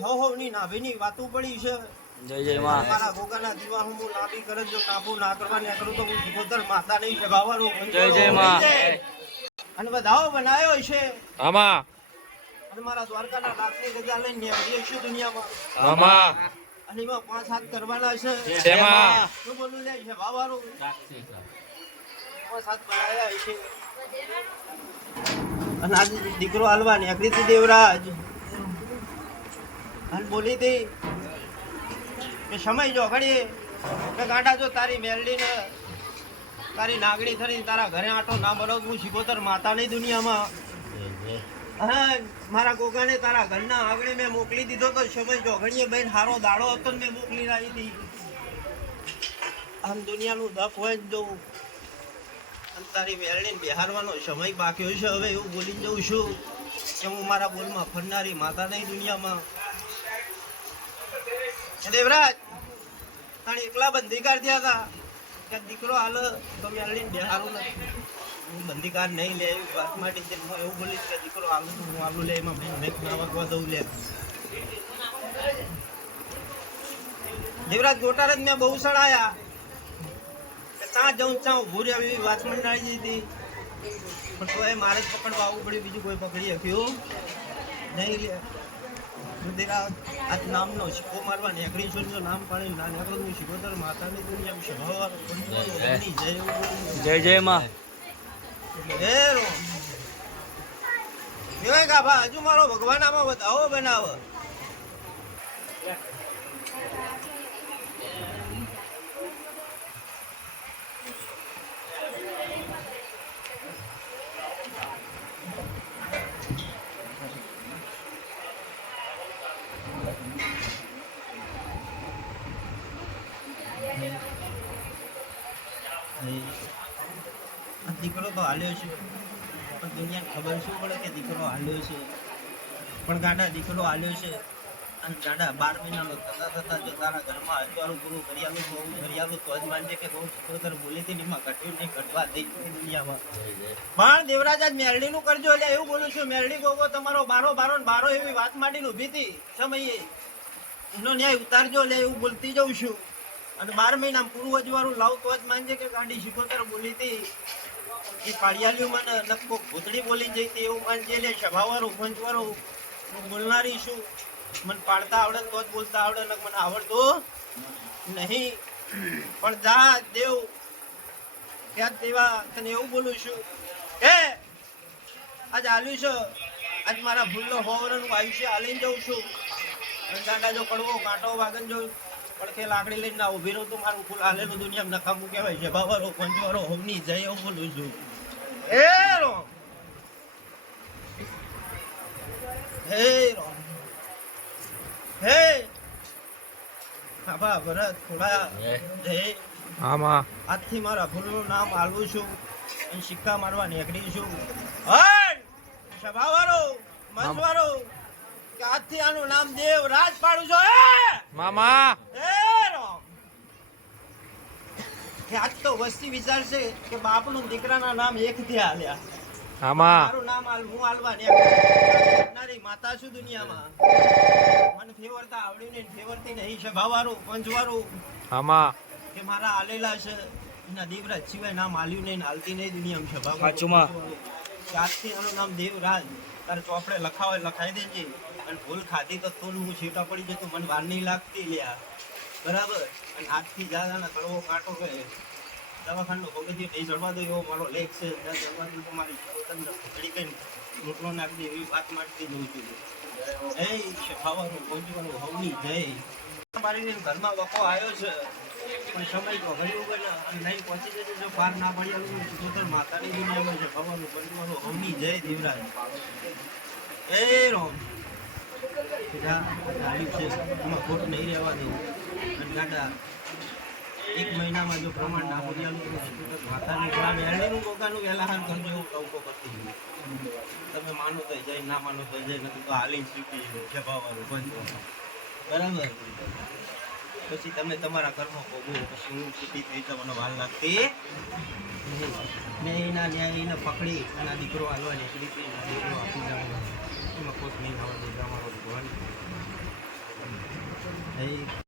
હવની નાભીની વાતો પડી છે. જય જય માં. મારા ગોગાના દીવા હું નાભી કરે જો કાપુ ના કરવા ને કરું તો હું સિકોતર માતા નહીં જગાવવાનો. જય જય માં. અને બધાઓ બનાવ્યો છે. આમાં. અને મારા દ્વારકાના લાખની ગજા લઈને નીકળીએ છીએ દુનિયામાં. આમાં. અને એમાં પાંચ હાથ કરવાના છે. તેમાં શું બોલું લે છે? વાવારો પાંચ હાથ બનાવ્યા છે. અને આજે દીકરો હાલવા નીકળી હતી દેવરાજ. અને બોલી હતી કે સમય જો ઘડી કે ગાંડા જો તારી મેલડીને તારી નાગડી થઈને તારા ઘરે આટો ના મરો હું શિકોતર માતા નહીં દુનિયામાં. હા મારા ગોગાને તારા ઘરના આગળ મેં મોકલી દીધો તો સમય જોગણીએ બેન હારો દાડો હતો ને મેં મોકલી રાખી હતી. આમ દુનિયાનું દફ હોય જ જવું. અને તારી મેળવીને બિહારવાનો સમય બાક્યો છે, હવે એવું બોલી જઉં છું કે હું મારા બોલમાં ફરનારી માતા નહીં દુનિયામાં. દેવરાજ તાણે એકલા બંધીકાર થયા હતા. કે દીકરો હાલ તો મેળવીને બિહારું નથી. હું બંધીકાર નહીં લે, એવી વાત માટે છે. હું એવું બોલીશ કે દીકરો હાલ તો હું હાલું લે, એમાં ભાઈ નહીં વાગવા દઉં લે. દેવરાજ ગોટાર જ મેં બહુ સડાયા કે ત્યાં જઉં, ત્યાં ઉભું રહ્યા, એવી વાત મંડાળી હતી. પણ તો એ મારે જ પકડવા આવવું પડ્યું, બીજું કોઈ પકડી શક્યું નહીં લે. નામનો સિક્કો મારવા નીકળી છું નામ પાડી ના શિકોતર માતાની દુનિયા સ્વભાવ જય જય જય માં. હે રો હજુ મારો ભગવાન આમાં બતાવો બનાવ. આ દીકરો તો હાલ્યો છે. પણ દુનિયાને ખબર શું પડે કે દીકરો હાલ્યો છે? પણ ગાડા દીકરો હાલ્યો છે. અને ગાડા બાર મહિનાનો થતા થતા જો તારા ઘરમાં અજવાળું પૂરું ફરિયાદું બહુ આલું તો જ માનજે કે બહુ છોકર બોલી હતી એમાં ઘટ્યું નહીં, ઘટવા દઈ દુનિયામાં. પણ દેવરાજ આજ મેરડીનું કરજો એટલે એવું બોલું છું, મેરડી ગોગો તમારો બારો બારો ને બારો એવી વાત માંડીને ઊભી હતી. સમયે એનો ન્યાય ઉતારજો એટલે એવું બોલતી જઉં છું. અને બાર મહિના પૂરું અજવાળું લાવ તો જ માનજે કે ગાંડી શિકોતર બોલી હતી. એ પાડિયાલીઓ મને લગભગ ભૂતળી બોલી જઈ હતી એવું માનજે. એટલે સભાવાળું પંચવાળું હું બોલનારી છું. મને પાડતા આવડે તો જ બોલતા આવડે ને મને આવડતું નહીં. પણ જા, દેવ. ત્યાં દેવા, તને એવું બોલું છું. હે આજ આવ્યું છે. આજ મારા ભૂલનો હોવરનું આયુષ્ય આલીને જઉં છું. દાદા જો કડવો, કાંટો વાગન જો પડખે લાકડી લઈને ના ઊભી રહું તો મારું ફૂલ હાલેલું દુનિયા નખામું કહેવાય? છે બાબરો પંચવારો હોમની જય એવું બોલું છું. હે રો હે રો હે. આભા ભરત થોડા જય આમાં. આજથી મારા ફૂલનું નામ હાલવું છું અને સિક્કા મારવા નીકળી છું. હટ! સભાવાળો મંચવાળો કે આજથી આનું નામ દેવ રાજ પાડું છું. હે! મામા. હે રામ કે આજ તો વસ્તી વિચારશે કે બાપનું દીકરાના નામ એકથી હાલ્યા આમાં? મારું નામ હાલ હું હાલવા નીકળનારી માતા છું દુનિયામાં. મને ફેવરતા આવડ્યું ને ફેવરતી નહીં છે. ભાવારું પંચવારું આમાં? કે મારા હાલેલા છે. એના દેવરાજ સિવાય નામ હાલ્યું નહીં હાલતી નહીં દુનિયામાં છે. બાબા આજથી આનું નામ દેવરાજ. તારે ચોપડે લખાવે લખાઈ દેજે. અને ભૂલ ખાધી તો તું હું છેટા પડી જતો. મને વાર નહીં લાગતી લ્યા. બરાબર? અને આજથી જાદાના કડવો કાંટો કે દવાખાનું પગથિયે નહીં ચડવા દો એવો મારો લેખ છે. ત્યાં ચડવા દો તો મારી ઘડી કઈ રોટલો નાખી દે એવી વાત માંગતી જઉં છું. જય શફાવાનું પહોંચવાનું હવની જય. મારી ઘરમાં વકો આવ્યો છે, પણ સમય તો ઘડ્યું કે નહીં પહોંચી જશે જો પાર ના પડી તો તો માતાની દુનિયામાં છે ખબર પડવાનું હવની જય દેવરાજ એ રોમ. છે, એમાં ખોટ નહીં રહેવા અને ગાડા એક મહિનામાં જો પ્રમાણ ના બોલ્યાનું આવ્યું તો માતાની કોકાનું વહેલા કરજો એવું ટવકો કરતી તમે માનો તો જય, ના માનો તો જય નથી તો હાલી શીખી જપાવાનું બંધ બરાબર? પછી તમે તમારા કર્મો ભોગવો, પછી હું છૂટી થઈ તમને વાર લાગતી. ને એના ન્યાયને પકડી એના દીકરો હાલવા નીકળી દીકરો આપી જવાનો એમાં કોઈ નહીં દે અમારો ભગવાન.